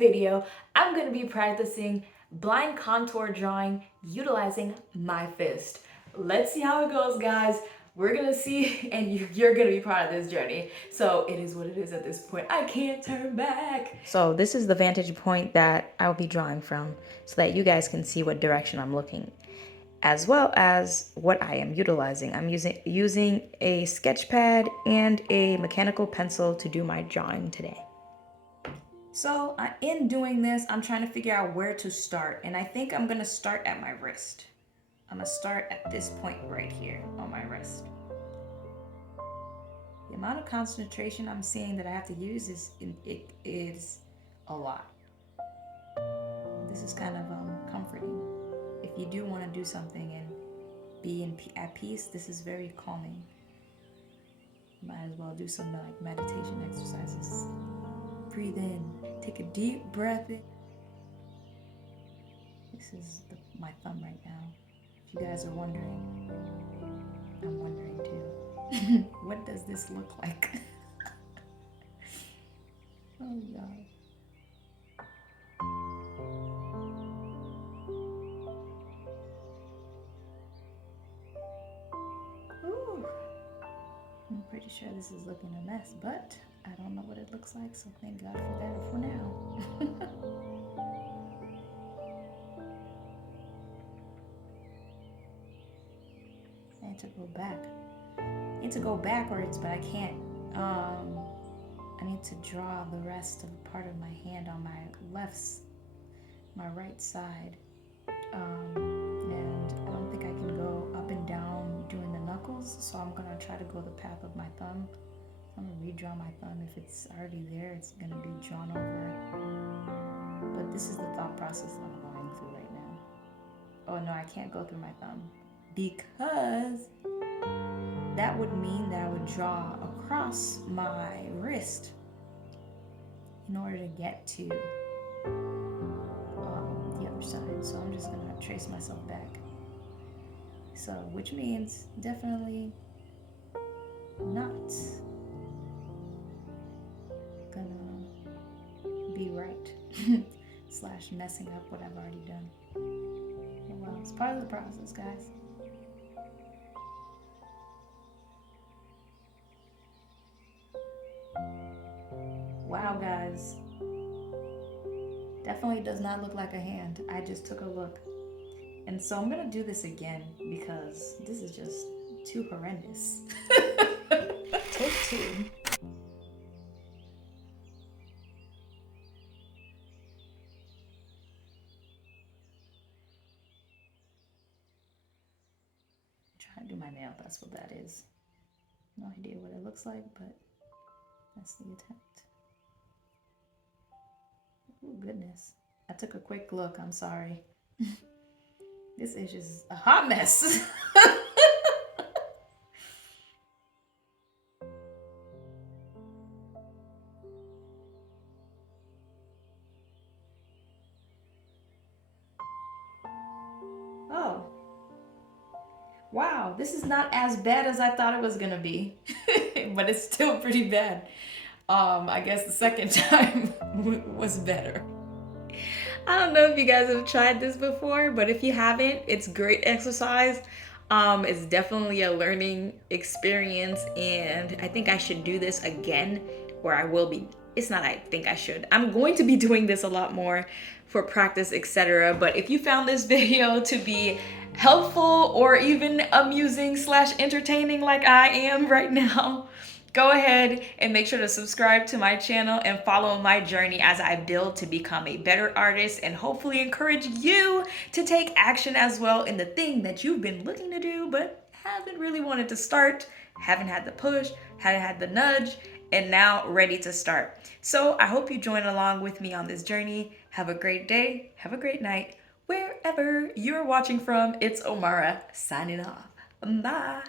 video, I'm going to be practicing blind contour drawing utilizing my fist. Let's see how it goes, guys. We're gonna see, and you're gonna be part of this journey. So it is what it is at this point. I can't turn back. So this is the vantage point that I'll be drawing from so that you guys can see what direction I'm looking, as well as what I am utilizing. I'm using a sketch pad and a mechanical pencil to do my drawing today. So in doing this, I'm trying to figure out where to start, and I think I'm gonna start at my wrist. I'm gonna start at this point right here on my wrist. The amount of concentration I'm seeing that I have to use is a lot. This is kind of comforting. If you do want to do something and be at peace, this is very calming. Might as well do some like meditation exercises. Breathe in, take a deep breath in. This is my thumb right now. If you guys are wondering, I'm wondering too. What does this look like? Oh God. Ooh. I'm pretty sure this is looking a mess, but I don't know what it looks like, so thank God for that for now. I need to go back. I need to go backwards, but I can't. I need to draw the rest of part of my hand on my right side. And I don't think I can go up and down doing the knuckles, so I'm gonna try to go the path of my thumb. I'm gonna redraw my thumb. If it's already there, it's gonna be drawn over. But this is the thought process that I'm going through right now. Oh no, I can't go through my thumb, because that would mean that I would draw across my wrist in order to get to the other side. So I'm just gonna trace myself back. So, which means definitely not gonna be right / messing up what I've already done. Oh well, it's part of the process, guys. Wow, guys. Definitely does not look like a hand. I just took a look. And so I'm gonna do this again because this is just too horrendous. Take two. Trying to do my nail, that's what that is. No idea what it looks like, but that's the attempt. Oh goodness. I took a quick look, I'm sorry. This is just a hot mess. Oh. Wow, this is not as bad as I thought it was gonna be. But it's still pretty bad. I guess the second time was better. I don't know if you guys have tried this before, but if you haven't, it's great exercise. It's definitely a learning experience, and I think I should do this again, or I will be. It's not I think I should. I'm going to be doing this a lot more for practice, etc. But if you found this video to be helpful or even amusing / entertaining like I am right now, go ahead and make sure to subscribe to my channel and follow my journey as I build to become a better artist, and hopefully encourage you to take action as well in the thing that you've been looking to do but haven't really wanted to start, haven't had the push, haven't had the nudge, and now ready to start. So I hope you join along with me on this journey. Have a great day, have a great night, wherever you're watching from. It's Omara signing off. Bye.